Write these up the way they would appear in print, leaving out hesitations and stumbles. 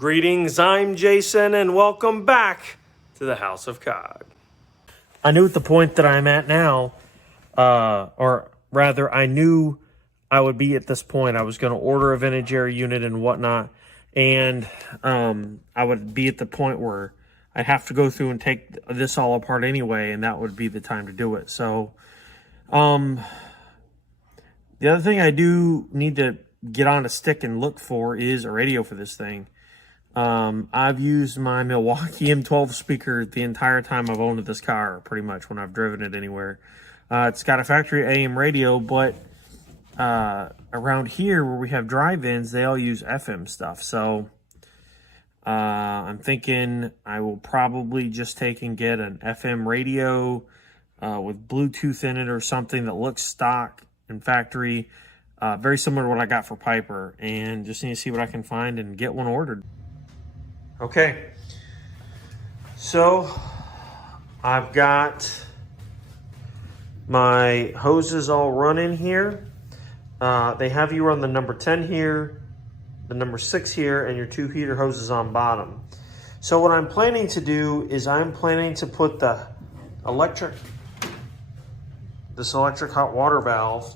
Greetings, I'm Jason, and welcome back to the House of Kog. I knew at the point that I'm at now, or rather, I knew I would be at this point. I was going to order a vintage air unit and whatnot, and I would be at the point where I'd have to go through and take this all apart anyway, and that would be the time to do it. So, the other thing I do need to get on a stick and look for is a radio for this thing. I've used my Milwaukee M12 speaker the entire time I've owned this car, pretty much, when I've driven it anywhere. It's got a factory AM radio, but around here where we have drive-ins, they all use FM stuff. So I'm thinking I will probably just take and get an FM radio with Bluetooth in it or something that looks stock and factory, very similar to what I got for Piper, and just need to see what I can find and get one ordered. Okay, so I've got my hoses all running here. They have you run the number 10 here, the number 6 here, and your 2 heater hoses on bottom. So what I'm planning to do is I'm planning to put this electric hot water valve.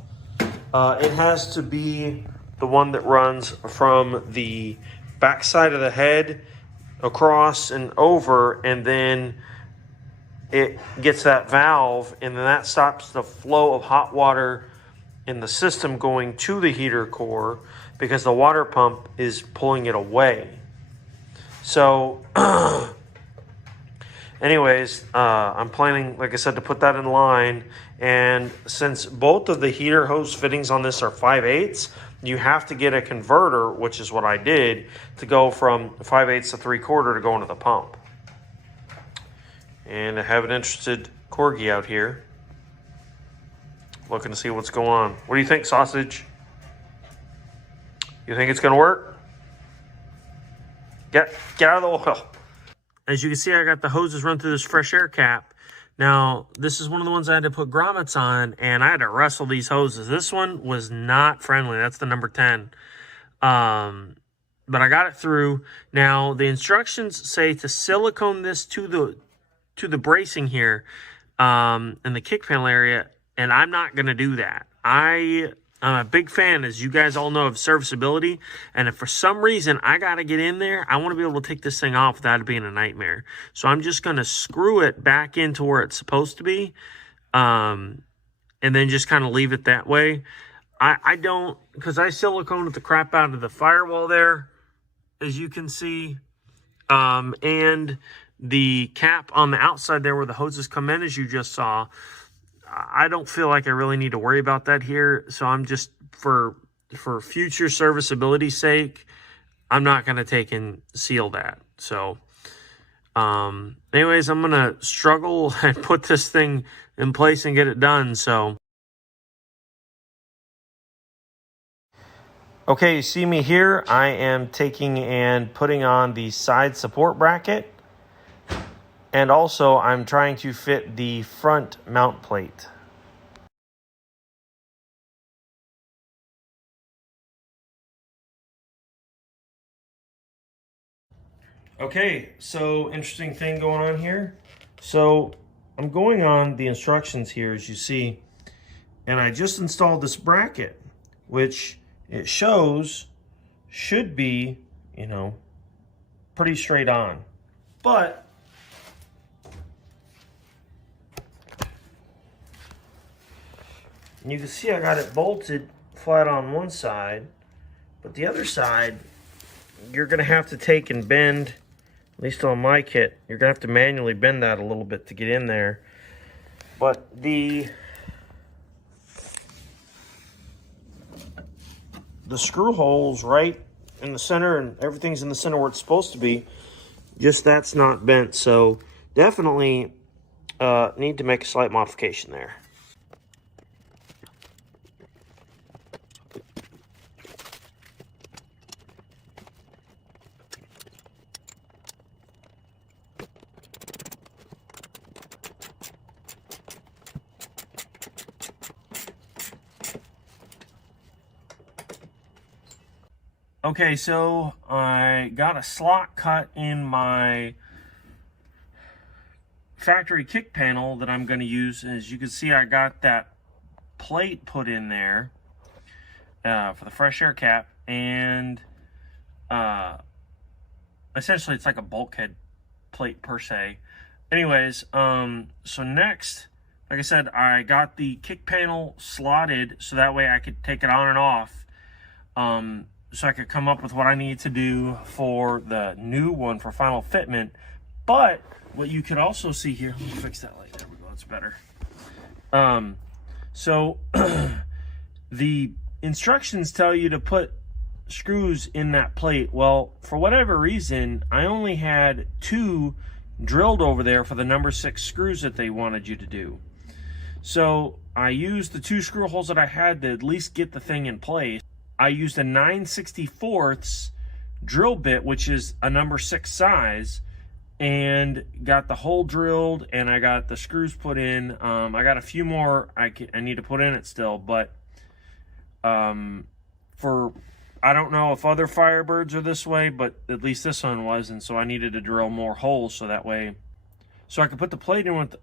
It has to be the one that runs from the back side of the head across and over, and then it gets that valve, and then that stops the flow of hot water in the system going to the heater core because the water pump is pulling it away. So anyways, I'm planning, like I said, to put that in line. And since both of the heater hose fittings on this are 5/8, you have to get a converter, which is what I did, to go from 5/8 to 3/4 to go into the pump. And I have an interested corgi out here looking to see what's going on. What do you think, Sausage? You think it's gonna work? Get out of the oil. As you can see, I got the hoses run through this fresh air cap. Now, this is one of the ones I had to put grommets on, and I had to wrestle these hoses. This one was not friendly. That's the number 10. But I got it through. Now, the instructions say to silicone this to the bracing here in the kick panel area, and I'm not going to do that. I'm a big fan, as you guys all know, of serviceability, and if for some reason I got to get in there, I want to be able to take this thing off without it being a nightmare. So I'm just going to screw it back into where it's supposed to be, and then just kind of leave it that way. I don't, because I siliconed the crap out of the firewall there, as you can see, and the cap on the outside there where the hoses come in, as you just saw. I don't feel like I really need to worry about that here. So I'm just, for future serviceability's sake, I'm not going to take and seal that. So anyways, I'm going to struggle and put this thing in place and get it done. So okay, you see me here. I am taking and putting on the side support bracket. And also, I'm trying to fit the front mount plate. Okay, so interesting thing going on here. So I'm going on the instructions here, as you see, and I just installed this bracket, which it shows should be, you know, pretty straight on. But you can see I got it bolted flat on one side, but the other side, you're going to have to take and bend, at least on my kit, you're going to have to manually bend that a little bit to get in there. But the screw hole's right in the center, and everything's in the center where it's supposed to be, just that's not bent. So definitely need to make a slight modification there. Okay, so I got a slot cut in my factory kick panel that I'm going to use. As you can see, I got that plate put in there for the fresh air cap, and essentially it's like a bulkhead plate per se. Anyways, so next, like I said, I got the kick panel slotted so that way I could take it on and off. So I could come up with what I need to do for the new one for final fitment. But what you could also see here, let me fix that light. There we go, that's better. So the instructions tell you to put screws in that plate. Well, for whatever reason, I only had 2 drilled over there for the number 6 screws that they wanted you to do. So I used the 2 screw holes that I had to at least get the thing in place. I used a 9/64 drill bit, which is a number 6 size, and got the hole drilled, and I got the screws put in. I got a few more I need to put in it still, but I don't know if other Firebirds are this way, but at least this one was, and so I needed to drill more holes so that way, so I could put the plate in with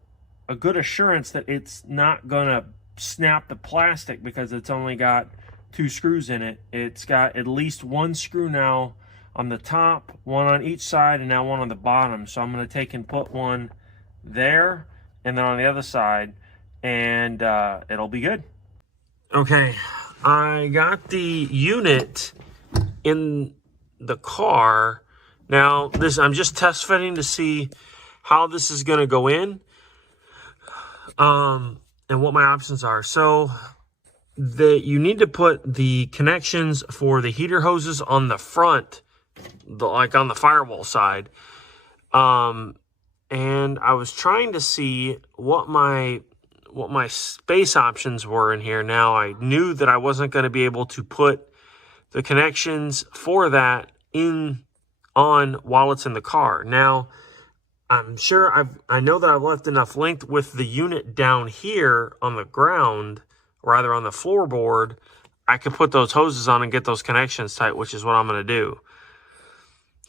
a good assurance that it's not gonna snap the plastic because it's only got 2 screws in it. It's got at least 1 screw now on the top, 1 on each side, and now 1 on the bottom. So I'm going to take and put 1 there and then on the other side, and it'll be good. Okay, I got the unit in the car. Now I'm just test fitting to see how this is going to go in, and what my options are. So you need to put the connections for the heater hoses on the front, like on the Firewall side. And I was trying to see what my space options were in here. Now I knew that I wasn't going to be able to put the connections for that on while it's in the car. Now I'm sure I know that I've left enough length with the unit down here on the ground, rather on the floorboard. I could put those hoses on and get those connections tight, which is what I'm going to do.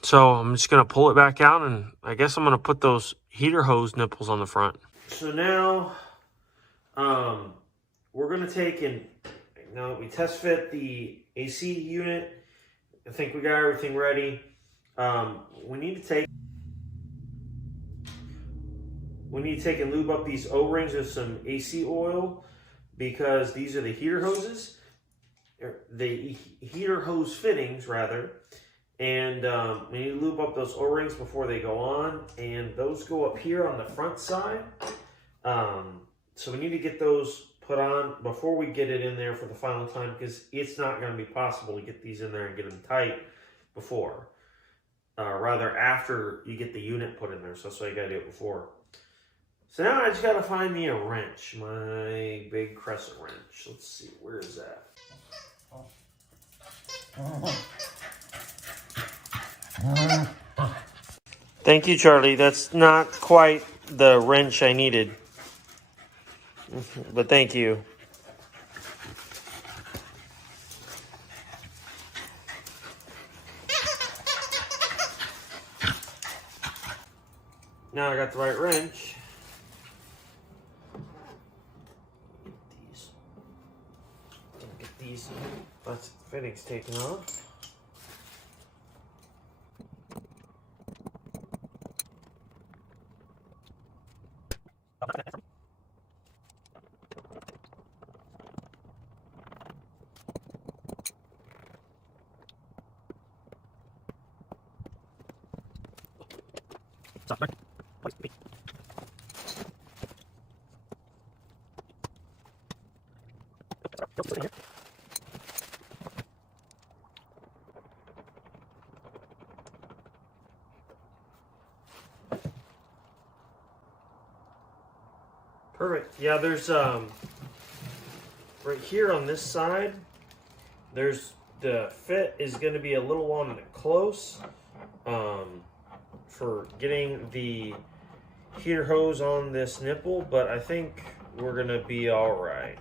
So I'm just going to pull it back out, and I guess I'm going to put those heater hose nipples on the front. So now we're going to take and now we test fit the AC unit. I think we got everything ready. We need to take and lube up these O-rings with some AC oil, because these are the heater hoses, the heater hose fittings rather, and we need to lube up those O-rings before they go on, and those go up here on the front side. So we need to get those put on before we get it in there for the final time, because it's not going to be possible to get these in there and get them tight before, rather after you get the unit put in there. So that's why you got to do it before. So now I just got to find me a wrench, my big crescent wrench. Let's see, where is that? Thank you, Charlie. That's not quite the wrench I needed, but thank you. Now I got the right wrench. Get these plastic fittings taken off. Perfect. Yeah, there's right here on this side, there's the fit is going to be a little on the close for getting the heater hose on this nipple, but I think we're going to be all right.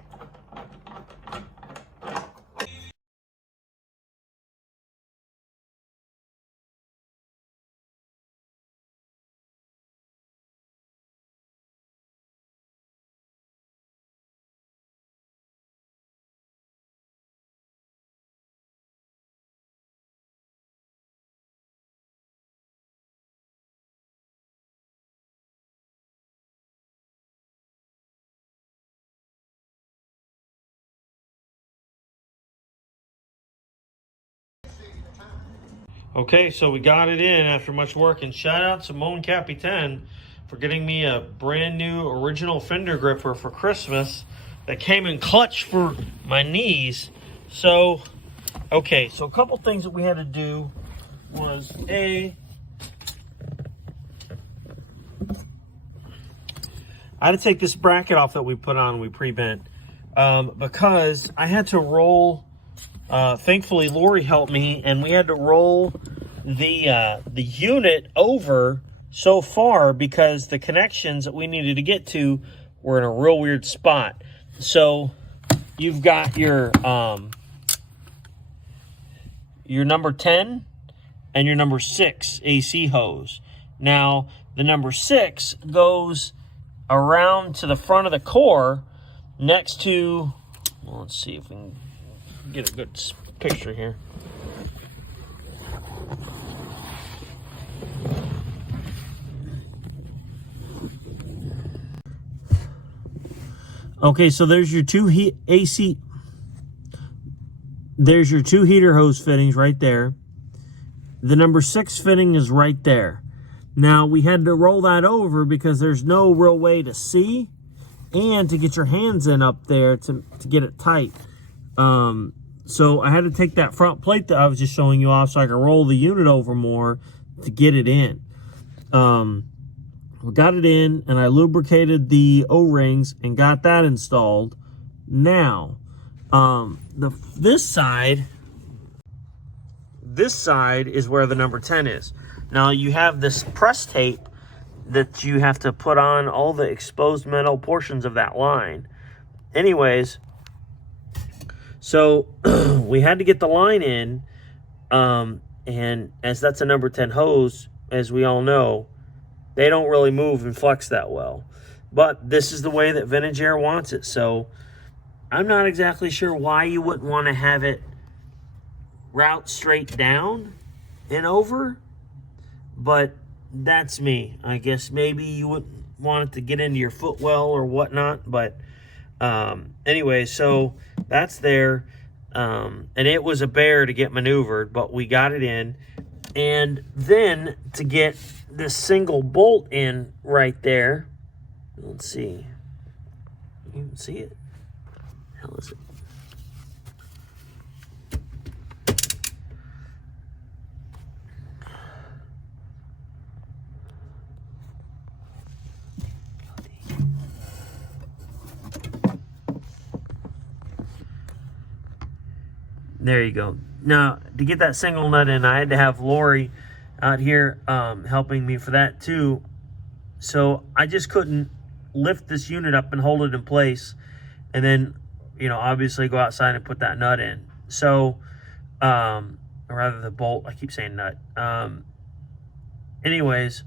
Okay, so we got it in after much work, and shout out to Pontiac Pt3 for getting me a brand new original fender gripper for Christmas that came in clutch for my knees. So, okay, so a couple things that we had to do was I had to take this bracket off that we put on, we pre-bent, because I had to roll. Thankfully, Lori helped me, and we had to roll the unit over so far because the connections that we needed to get to were in a real weird spot. So you've got your number 10 and your number 6 AC hose. Now, the number 6 goes around to the front of the core next to, well, let's see if we can get a good picture here. Okay, so there's your two AC. There's your 2 heater hose fittings right there. The number 6 fitting is right there. Now, we had to roll that over because there's no real way to see and to get your hands in up there to get it tight. So I had to take that front plate that I was just showing you off so I could roll the unit over more to get it in. We got it in, and I lubricated the O-rings and got that installed. Now, this side is where the number 10 is. Now, you have this press tape that you have to put on all the exposed metal portions of that line. Anyways, so we had to get the line in, and as that's a number 10 hose, as we all know, they don't really move and flex that well. But this is the way that Vintage Air wants it. So I'm not exactly sure why you wouldn't want to have it route straight down and over, but that's me. I guess maybe you wouldn't want it to get into your footwell or whatnot, but anyway, so that's there. And it was a bear to get maneuvered, but we got it in. And then to get this single bolt in right there, let's see. You can see it. How is it? There you go. Now, to get that single nut in, I had to have Lori out here helping me for that too. So I just couldn't lift this unit up and hold it in place and then, you know, obviously go outside and put that nut in. So, or rather the bolt, I keep saying nut. Anyways,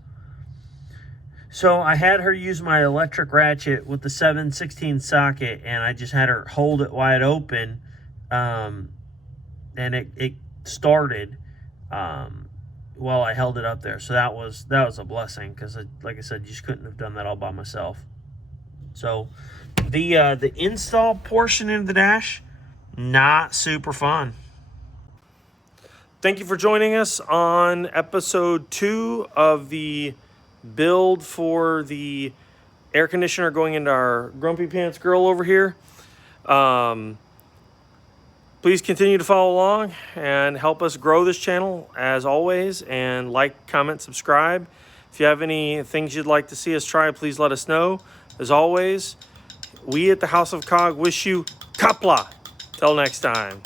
so I had her use my electric ratchet with the 7/16 socket, and I just had her hold it wide open, and it started while I held it up there. So that was a blessing, because like I said, you just couldn't have done that all by myself. So the install portion into the dash, not super fun. Thank you for joining us on episode 2 of the build for the air conditioner going into our Grumpy Pants girl over here. Please continue to follow along and help us grow this channel as always, and like, comment, subscribe. If you have any things you'd like to see us try, please let us know. As always, we at the House of Kog wish you Kapla. Till next time.